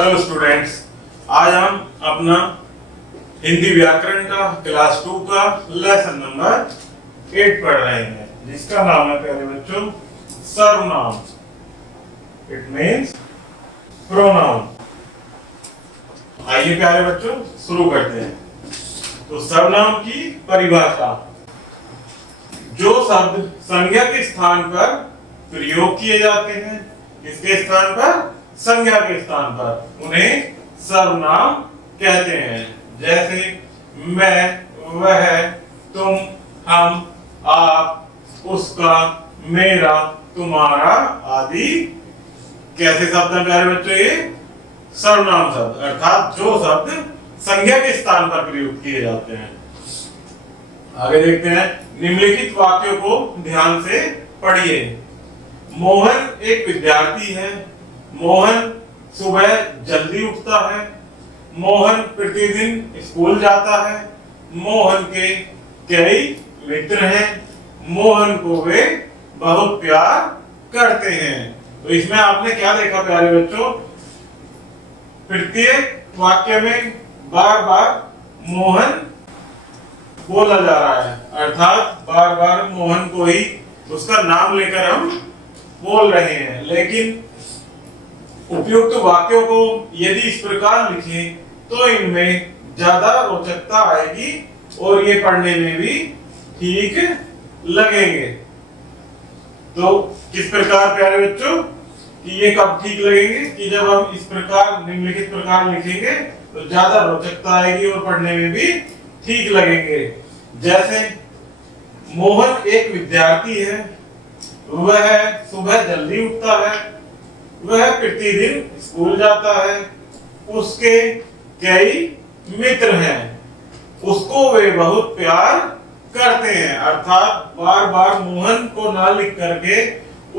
Hello students, आज हम अपना हिंदी व्याकरण का क्लास 2 का लेसन नंबर 8 पढ़ रहे हैं, जिसका नाम है प्यारे बच्चों सर्वनाम। It means pronoun. आइए प्यारे बच्चों शुरू करते हैं। तो सर्वनाम की परिभाषा: जो शब्द संज्ञा के स्थान पर प्रयोग किए जाते हैं, किसके स्थान पर? संज्ञा के स्थान पर, उन्हें सर्वनाम कहते हैं। जैसे मैं, वह, तुम, हम, आप, उसका, मेरा, तुम्हारा आदि कैसे शब्द हैं प्यारे बच्चों? ये सर्वनाम शब्द, अर्थात जो शब्द संज्ञा के स्थान पर प्रयोग किए जाते हैं। आगे देखते हैं। निम्नलिखित वाक्यों को ध्यान से पढ़िए। मोहन एक विद्यार्थी है। मोहन सुबह जल्दी उठता है। मोहन प्रतिदिन स्कूल जाता है। मोहन के कई मित्र हैं। मोहन को वे बहुत प्यार करते हैं। तो इसमें आपने क्या देखा प्यारे बच्चों? प्रत्येक वाक्य में बार बार मोहन बोला जा रहा है, अर्थात बार बार मोहन को ही उसका नाम लेकर हम बोल रहे हैं। लेकिन उपयुक्त वाक्यों को यदि इस प्रकार लिखें तो इनमें ज्यादा रोचकता आएगी और ये पढ़ने में भी ठीक लगेंगे। तो किस प्रकार प्यारे बच्चों कि ये कब ठीक लगेंगे? कि जब हम इस प्रकार निम्नलिखित प्रकार लिखेंगे तो ज्यादा रोचकता आएगी और पढ़ने में भी ठीक लगेंगे। जैसे मोहन एक विद्यार्थी है। वह सुबह जल्दी उठता है। वह प्रतिदिन स्कूल जाता है। उसके कई मित्र हैं। उसको वे बहुत प्यार करते हैं। अर्थात बार बार मोहन को ना लिख करके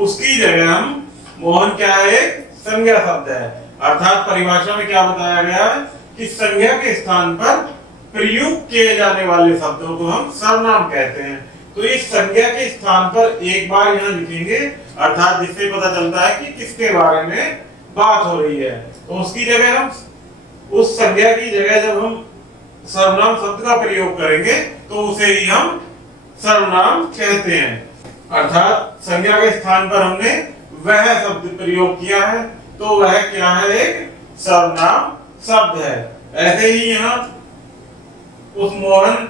उसकी जगह हम मोहन क्या है? संज्ञा शब्द है। अर्थात परिभाषा में क्या बताया गया है कि संज्ञा के स्थान पर प्रयुक्त किए जाने वाले शब्दों को हम सर्वनाम कहते हैं। तो इस संज्ञा के स्थान पर एक बार यहाँ लिखेंगे, अर्थात जिससे पता चलता है कि किसके बारे में बात हो रही है। तो उसकी जगह हम उस संज्ञा की जगह जब हम सर्वनाम शब्द का प्रयोग करेंगे तो उसे ही हम सर्वनाम कहते हैं। अर्थात संज्ञा के स्थान पर हमने वह शब्द प्रयोग किया है तो वह क्या है? एक सर्वनाम शब्द है। ऐसे ही यहाँ उस मोहन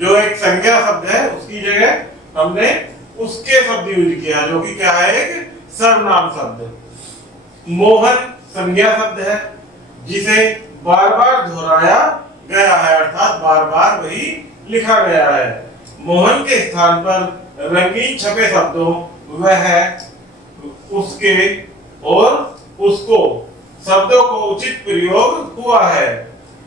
जो एक संज्ञा शब्द है उसकी जगह हमने उसके शब्द यूज किया जो कि क्या है? एक सर्वनाम शब्द। मोहन संज्ञा शब्द है जिसे बार बार दोहराया गया है, अर्थात बार बार वही लिखा गया है। मोहन के स्थान पर रंगीन छपे शब्दों वह, उसके और उसको शब्दों को उचित प्रयोग हुआ है।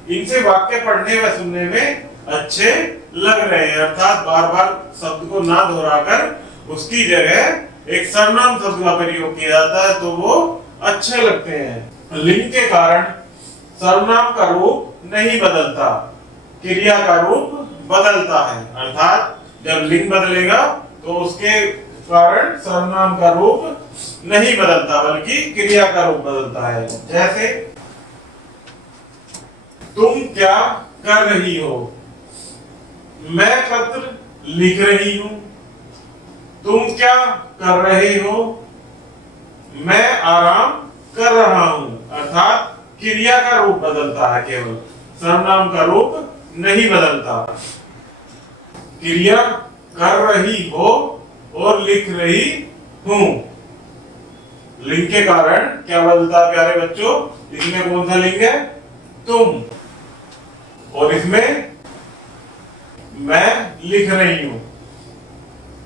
इनसे वाक्य पढ़ने व सुनने में अच्छे लग रहे हैं, अर्थात बार बार शब्द को ना दोहराकर उसकी जगह एक सर्वनाम शब्द का प्रयोग किया जाता है तो वो अच्छे लगते हैं। लिंग के कारण सर्वनाम का रूप नहीं बदलता, क्रिया का रूप बदलता है। अर्थात जब लिंग बदलेगा तो उसके कारण सर्वनाम का रूप नहीं बदलता बल्कि क्रिया का रूप बदलता है। जैसे तुम क्या कर रही हो? मैं पत्र लिख रही हूं। तुम क्या कर रहे हो? मैं आराम कर रहा हूं। अर्थात क्रिया का रूप बदलता है, केवल सर्वनाम का रूप नहीं बदलता। क्रिया कर रही हो और लिख रही हूं, लिंग के कारण क्या बदलता है प्यारे बच्चों? इसमें कौन सा लिंग है? तुम। और इसमें मैं लिख रही हूं,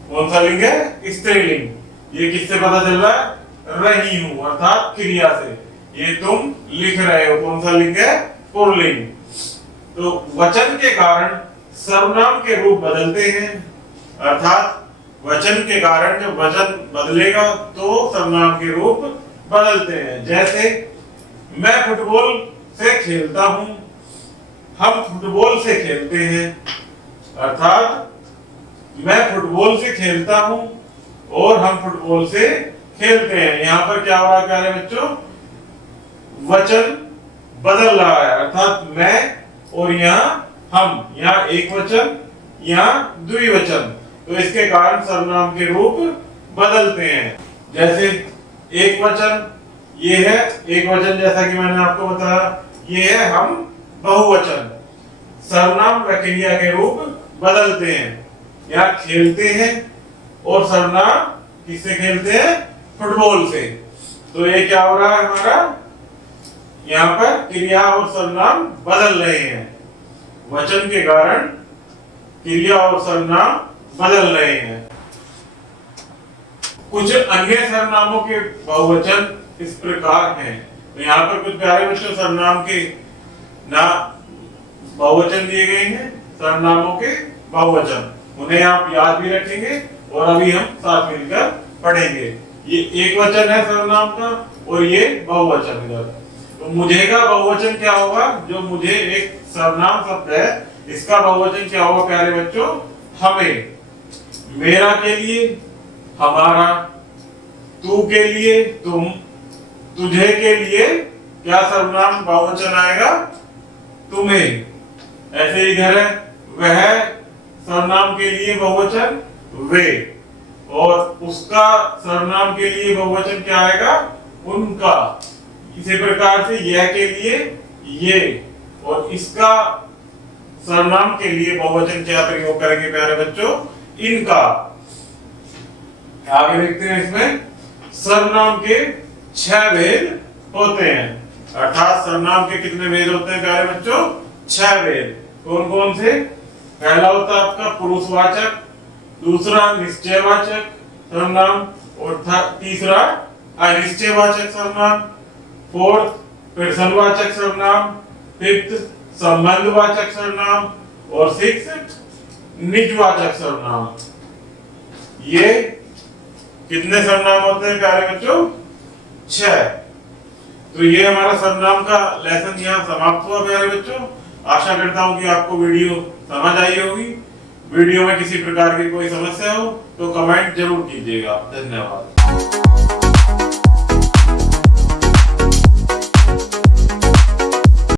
कौन सा लिंग है? स्त्रीलिंग। ये किससे पता चल रहा है? रही हूं, अर्थात क्रिया से। ये तुम लिख रहे हो, कौन सा लिंग है? पुल्लिंग। तो वचन के कारण सर्वनाम के रूप बदलते हैं, अर्थात वचन के कारण जब वचन बदलेगा तो सर्वनाम के रूप बदलते हैं। जैसे मैं फुटबॉल से खेलता हूं। हम फुटबॉल से खेलते हैं, अर्थात मैं फुटबॉल से खेलता हूं और हम फुटबॉल से खेलते हैं। यहाँ पर क्या हो रहा है प्यारे बच्चों? वचन बदल रहा है, अर्थात मैं और यहाँ हम, यहाँ एक वचन, यहाँ द्विवचन, तो इसके कारण सर्वनाम के रूप बदलते हैं। जैसे एक वचन ये है, एक वचन जैसा कि मैंने आपको बताया ये है हम बहुवचन, सर्वनाम व क्रिया के रूप बदलते हैं। यहाँ खेलते हैं और सर्वनाम किससे खेलते हैं? फुटबॉल से। तो ये क्या हो रहा है हमारा, यहाँ पर क्रिया और सर्वनाम बदल रहे हैं, वचन के कारण क्रिया और सर्वनाम बदल रहे हैं। कुछ अन्य सर्वनामों के बहुवचन इस प्रकार हैं। तो यहाँ पर कुछ प्यारे बच्चों सर्वनाम के ना बहुवचन दिए गए हैं, सर्वनामों के बहुवचन, उन्हें आप याद भी रखेंगे और अभी हम साथ मिलकर पढ़ेंगे। ये एक वचन है सर्वनाम का और ये बहुवचन है। तो मुझे का बहुवचन क्या होगा? जो मुझे एक सर्वनाम शब्द है इसका बहुवचन क्या होगा प्यारे बच्चों? हमें। मेरा के लिए हमारा, तू के लिए तुम, तुझे के लिए क्या सर्वनाम बहुवचन आएगा? तुम्हें। ऐसे इधर है वह सर्वनाम के लिए बहुवचन वे, और उसका सर्वनाम के लिए बहुवचन क्या आएगा? उनका। इसी प्रकार से यह के लिए ये, और इसका सर्वनाम के लिए बहुवचन क्या प्रयोग करेंगे प्यारे बच्चों? इनका। आगे देखते हैं, इसमें सर्वनाम के 6 भेद होते हैं, अर्थात सर्वनाम के कितने भेद होते हैं प्यारे बच्चों? 6 भेद। कौन कौन से? पहला होता है आपका पुरुषवाचक, दूसरा निश्चयवाचक सर्वनाम, और तीसरा अनिश्चयवाचक सर्वनाम, फोर्थ पर्सनवाचक सर्वनाम, फिफ्थ संबंधवाचक सर्वनाम, और सिक्स्थ निजवाचक सर्वनाम। ये कितने सर्वनाम होते हैं प्यारे बच्चों? 6। तो ये हमारा सर्वनाम का लेसन यहाँ समाप्त हुआ प्यारे बच्चों। आशा करता हूँ कि आपको वीडियो समझ आई होगी। वीडियो में किसी प्रकार की कोई समस्या हो तो कमेंट जरूर कीजिएगा। धन्यवाद।